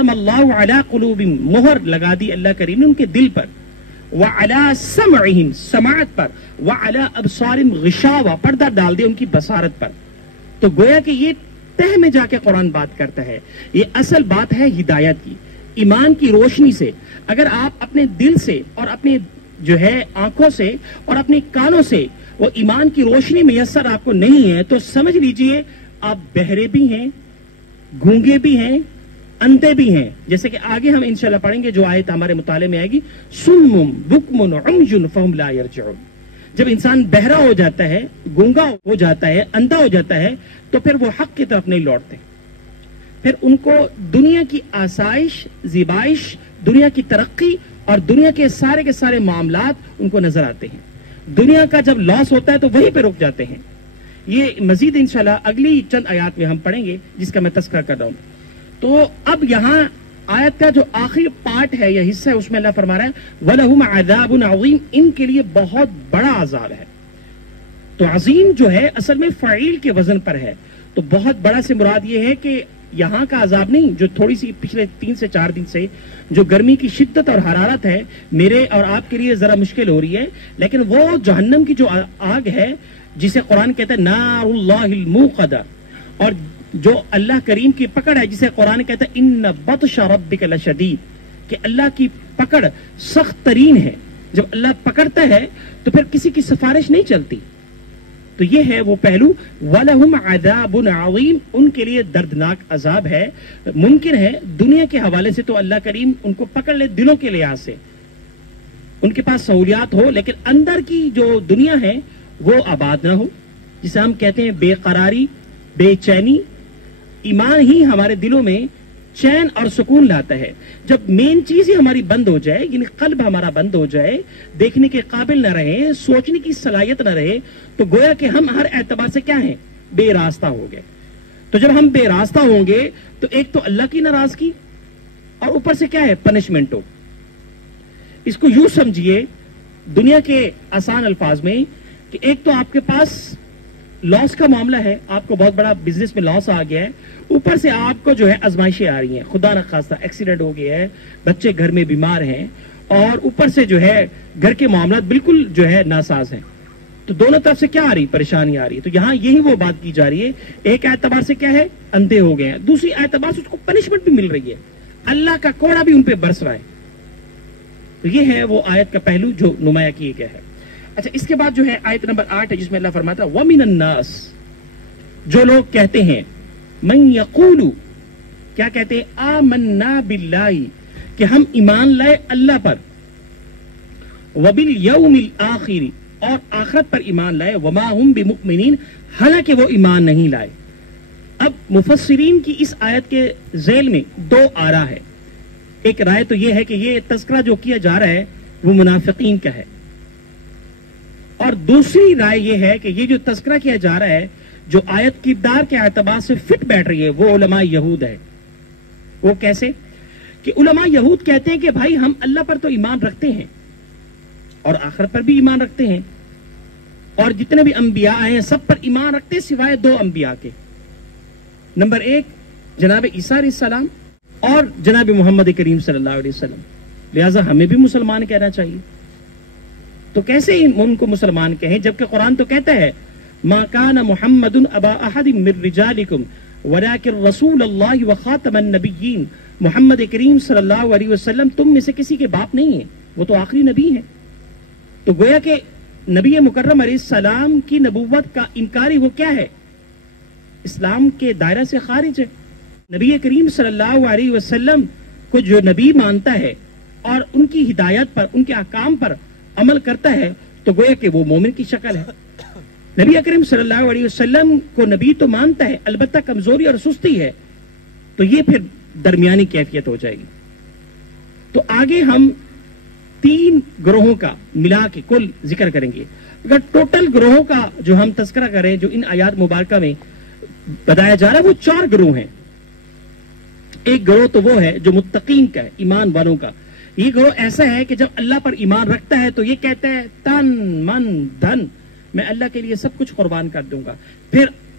ختم اللہ علی قلوبہم، مہر لگا دی اللہ کریم نے ان کے دل پر، وعلی سمعہم، سماعت پر، وعلی ابصارہم، غشاوہ، پردہ ڈال دے ان کی بصارت پر۔ تو گویا کہ یہ تہ میں جا کے قرآن بات کرتا ہے، یہ اصل بات ہے ہدایت کی، ایمان کی روشنی سے۔ اگر آپ اپنے دل سے اور اپنے جو ہے آنکھوں سے اور اپنے کانوں سے وہ ایمان کی روشنی میسر آپ کو نہیں ہے تو سمجھ لیجئے آپ بہرے بھی ہیں، گونگے بھی ہیں، اندھے بھی ہیں، جیسے کہ آگے ہم انشاءاللہ پڑھیں گے جو آیت ہمارے مطالعے میں آئے گی، سم بکم عمي فهم لا يرجعون۔ جب انسان بہرا ہو جاتا ہے، گونگا ہو جاتا ہے، اندھا ہو جاتا ہے تو پھر وہ حق کی طرف نہیں لوٹتے، پھر ان کو دنیا کی آسائش، زیبائش، دنیا کی ترقی اور دنیا کے سارے معاملات ان کو نظر آتے ہیں۔ دنیا کا جب لاس ہوتا ہے تو وہیں پہ رک جاتے ہیں۔ یہ مزید انشاءاللہ اگلی چند آیات میں ہم پڑھیں گے جس کا میں تذکرہ کر رہا ہوں۔ تو اب یہاں آیت کا جو آخری پارٹ ہے یا حصہ ہے اس میں اللہ فرما رہا ہے وَلَهُمْ عَذَابٌ عَظِيمٌ، ان کے لیے بہت بڑا عذاب ہے۔ تو عظیم جو ہے اصل میں فعیل کے وزن پر ہے، تو بہت بڑا سے مراد یہ ہے کہ یہاں کا عذاب نہیں جو تھوڑی سی پچھلے 3 سے 4 دن سے جو گرمی کی شدت اور حرارت ہے میرے اور آپ کے لیے ذرا مشکل ہو رہی ہے، لیکن وہ جہنم کی جو آگ ہے جسے قرآن کہتا ہے نار اللہ الموقدہ، اور جو اللہ کریم کی پکڑ ہے جسے قرآن کہتا ہے ان بطش ربک لشدید، کہ اللہ کی پکڑ سخت ترین ہے۔ جب اللہ پکڑتا ہے تو پھر کسی کی سفارش نہیں چلتی۔ تو یہ ہے وہ پہلو، وَلَهُمْ عَذَابٌ عَظِيمٌ، ان کے لیے دردناک عذاب ہے۔ ممکن ہے دنیا کے حوالے سے تو اللہ کریم ان کو پکڑ لے، دلوں کے لحاظ سے ان کے پاس سہولیات ہو، لیکن اندر کی جو دنیا ہے وہ آباد نہ ہو، جسے ہم کہتے ہیں بے قراری، بے چینی۔ ایمان ہی ہمارے دلوں میں چین اور سکون لاتا ہے۔ جب مین چیز ہی ہماری بند ہو جائے، یعنی قلب ہمارا بند ہو جائے، دیکھنے کے قابل نہ رہے، سوچنے کی صلاحیت نہ رہے، تو گویا کہ ہم ہر اعتبار سے کیا ہیں؟ بے راستہ ہو گئے۔ تو جب ہم بے راستہ ہوں گے تو ایک تو اللہ کی ناراضگی اور اوپر سے کیا ہے؟ پنشمنٹ ہو۔ اس کو یوں سمجھیے دنیا کے آسان الفاظ میں کہ ایک تو آپ کے پاس لاس کا معاملہ ہے، آپ کو بہت بڑا بزنس میں لاس آ گیا ہے، اوپر سے آپ کو جو ہے آزمائشیں آ رہی ہیں، خدا نخواستہ ایکسیڈنٹ ہو گیا ہے، بچے گھر میں بیمار ہیں، اور اوپر سے جو ہے گھر کے معاملات بالکل جو ہے ناساز ہیں۔ تو دونوں طرف سے کیا آ رہی؟ پریشانی آ رہی ہے۔ تو یہاں یہی وہ بات کی جا رہی ہے، ایک اعتبار سے کیا ہے؟ اندھے ہو گئے ہیں، دوسری اعتبار سے اس کو پنشمنٹ بھی مل رہی ہے، اللہ کا کوڑا بھی ان پہ برس رہا ہے۔ تو یہ ہے وہ آیت کا پہلو جو نمایاں کیے گیا ہے۔ اچھا، اس کے بعد جو ہے آیت نمبر 8 ہے جس میں اللہ فرماتا ہے وَمِنَ النَّاسِ، جو لوگ کہتے ہیں، مَن یقولو، کیا کہتے ہیں؟ آمنا باللہ، کہ ہم ایمان لائے اللہ پر، وبالیوم الآخر، اور آخرت پر ایمان لائے، وما ہم بمؤمنین، حالانکہ وہ ایمان نہیں لائے۔ اب مفسرین کی اس آیت کے ذیل میں 2 آراء ہے۔ ایک رائے تو یہ ہے کہ یہ تذکرہ جو کیا جا رہا ہے وہ منافقین کا ہے، اور دوسری رائے یہ ہے کہ یہ جو تذکرہ کیا جا رہا ہے جو آیت کردار کے اعتبار سے فٹ بیٹھ رہی ہے وہ علماء یہود ہے۔ وہ کیسے؟ کہ علماء یہود کہتے ہیں کہ بھائی ہم اللہ پر تو ایمان رکھتے ہیں اور آخرت پر بھی ایمان رکھتے ہیں، اور جتنے بھی انبیاء آئے ہیں سب پر ایمان رکھتے ہیں سوائے 2 انبیاء کے۔ نمبر 1 جناب عیسیٰ علیہ السلام اور جناب محمد کریم صلی اللہ علیہ وسلم، لہٰذا ہمیں بھی مسلمان کہنا چاہیے۔ تو کیسے ان کو مسلمان کہیں جبکہ قرآن تو کہتا ہے ما کان محمد ابا احد من رجالکم ولکن رسول اللہ وخاتم النبیین، محمد کریم صلی اللہ علیہ وسلم تم میں سے کسی کے باپ نہیں ہیں، وہ تو آخری نبی ہیں۔ تو گویا کہ نبی مکرم علیہ السلام کی نبوت کا انکاری وہ کیا ہے؟ اسلام کے دائرہ سے خارج ہے۔ نبی کریم صلی اللہ علیہ وسلم کو جو نبی مانتا ہے اور ان کی ہدایت پر، ان کے احکام پر عمل کرتا ہے تو گویا کہ وہ مومن کی شکل ہے۔ نبی اکرم صلی اللہ علیہ وسلم کو نبی تو مانتا ہے، البتہ کمزوری اور سستی ہے، تو یہ پھر درمیانی کیفیت ہو جائے گی۔ تو آگے ہم 3 گروہوں کا ملا کے کل ذکر کریں گے۔ اگر ٹوٹل گروہوں کا جو ہم تذکرہ کریں جو ان آیات مبارکہ میں بتایا جا رہا ہے وہ 4 گروہ ہیں۔ ایک گروہ تو وہ ہے جو متقین کا ہے، ایمان والوں کا۔ یہ گروہ ایسا ہے کہ جب اللہ پر ایمان رکھتا ہے تو یہ کہتا ہے تن من دھن میں اللہ کے لیے سب کچھ قربان کر دوں گا۔ پھر